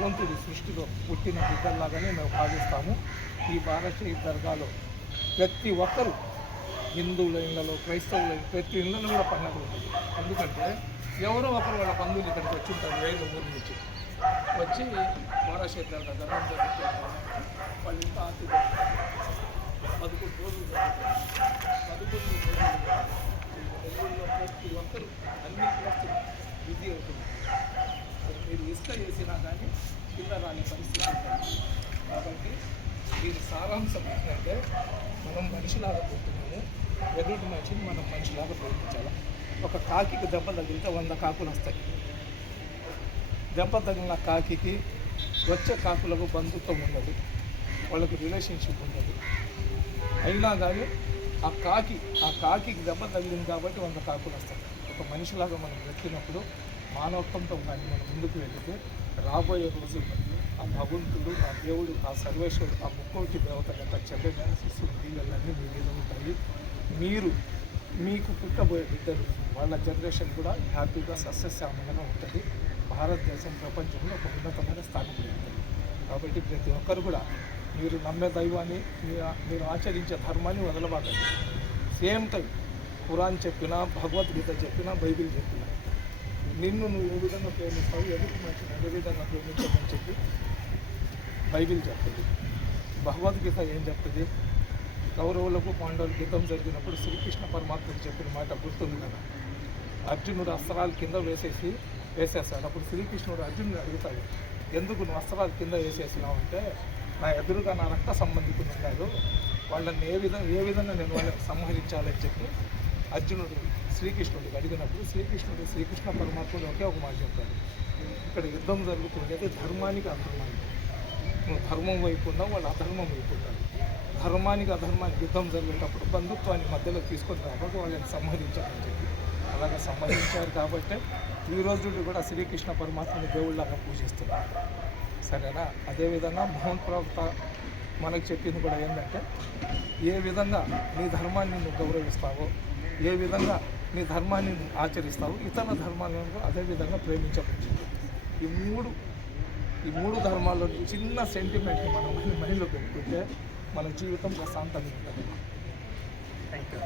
భగవంతుడి సృష్టిలో పుట్టిన బిడ్డల్లాగానే మేము భావిస్తాము. ఈ భారతీయ దర్గాలో ప్రతి ఒక్కరూ హిందువుల ఇళ్లలో, క్రైస్తవుల ప్రతి ఇళ్లలో కూడా పండుగ ఉంటుంది. ఎందుకంటే ఎవరో ఒకరు వాళ్ళ బంధువులు ఇక్కడికి వచ్చి ఉంటారు, వేరే ఊరి నుంచి వచ్చి మహారాష్ట్ర ధర్మం జరుగుతుంటారు. వాళ్ళ ఇంత ఆర్తి 11 రోజులు జరుగుతుంది. 11 రోజుల్లో ప్రతి ఒక్కరు అన్ని కులస్తులు బిజీ అవుతుంది. మీరు ఇసుక చేసినా కానీ కింద రాని పరిస్థితి ఉంటుంది. కాబట్టి దీని సారాంశం ఏంటంటే మనం మనిషిలాగా పోతున్నాము. ఎదుటి మనిషిని మనం మనిషిలాగా ప్రేమించాలి. ఒక కాకికి దెబ్బ తగిలితే 100 కాకులు వస్తాయి. దెబ్బ తగిలిన కాకికి వచ్చే కాకులకు బంధుత్వం ఉండదు, వాళ్ళకి రిలేషన్షిప్ ఉండదు. అయినా కానీ ఆ కాకికి దెబ్బ తగిలింది కాబట్టి 100 కాకులు వస్తాయి. ఒక మనిషిలాగా మనం వెతికినప్పుడు మానవత్వంతో కానీ మనం ముందుకు వెళితే రాబోయే రోజుల్లో ఆ భగవంతుడు, ఆ దేవుడు, ఆ సర్వేశ్వరుడు, ఆ ముక్కోటి దేవత యొక్క చెడ్డ శిశువు దీవెళ్ళన్నీ మీ మీద ఉంటాయి. మీకు పుట్టబోయే బిడ్డలు వాళ్ళ జనరేషన్ కూడా హ్యాపీగా సస్యశ్యామలంగా ఉంటుంది. భారతదేశం ప్రపంచంలో ఒక ఉన్నతమైన స్థానం పెరుగుతుంది. కాబట్టి ప్రతి ఒక్కరు కూడా మీరు నమ్మే దైవాన్ని, మీరు ఆచరించే ధర్మాన్ని వదలబాకండి. సేమ్ టైం ఖురాన్ చెప్పినా, భగవద్గీత చెప్పినా, బైబిల్ చెప్పినా నిన్ను నువ్వు ఏ విధంగా ప్రేమిస్తావు, ఎదుటి మనిషిని ఏ విధంగా ప్రేమించమని చెప్పి బైబిల్ చెప్తుంది. భగవద్గీత ఏం చెప్తుంది? కౌరవులకు పాండవులకు యుద్ధం జరిగినప్పుడు శ్రీకృష్ణ పరమాత్మకు చెప్పిన మాట గుర్తుంది కదా. అర్జునుడు అస్త్రాలు కింద వేసేస్తాడు. అప్పుడు శ్రీకృష్ణుడు అర్జునుడు అడుగుతాడు, ఎందుకు నువ్వు అస్త్రాలు కింద వేసేసినావు అంటే, నా ఎదురుగా నా రక్త సంబంధికులు ఉన్నారు, వాళ్ళని ఏ విధంగా నేను వాళ్ళని సంహరించాలని చెప్పి అర్జునుడు శ్రీకృష్ణుడికి అడిగినప్పుడు శ్రీకృష్ణ పరమాత్ముడు ఒకే ఒక మాట చెప్తాడు, ఇక్కడ యుద్ధం జరుగుతుండేది ధర్మానికి అధర్మానికి. నువ్వు ధర్మం వైపు ఉన్నావు, వాళ్ళు అధర్మం వైపు ఉంటారు. ధర్మానికి అధర్మానికి యుద్ధం జరిగేటప్పుడు బంధుత్వాన్ని మధ్యలో తీసుకొని కాబట్టి వాళ్ళని సంహరించాలని చెప్పి అలాగే సంహరించారు. కాబట్టి ఈ రోజు కూడా శ్రీకృష్ణ పరమాత్మని దేవుళ్ళగా పూజిస్తున్నారు. సరేనా? అదేవిధంగా మోహన్ ప్రవక్త మనకు చెప్పింది కూడా ఏంటంటే, ఏ విధంగా నీ ధర్మాన్ని నువ్వు గౌరవిస్తావో, ఏ విధంగా నీ ధర్మాన్ని ఆచరిస్తావో, ఇతర ధర్మాలను కూడా అదేవిధంగా ప్రేమించవచ్చు. ఈ మూడు ధర్మాల్లో చిన్న సెంటిమెంట్ని మనం మైండ్లో పెట్టుకుంటే మన జీవితం ప్రశాంతంగా ఉంటుంది. Thank you.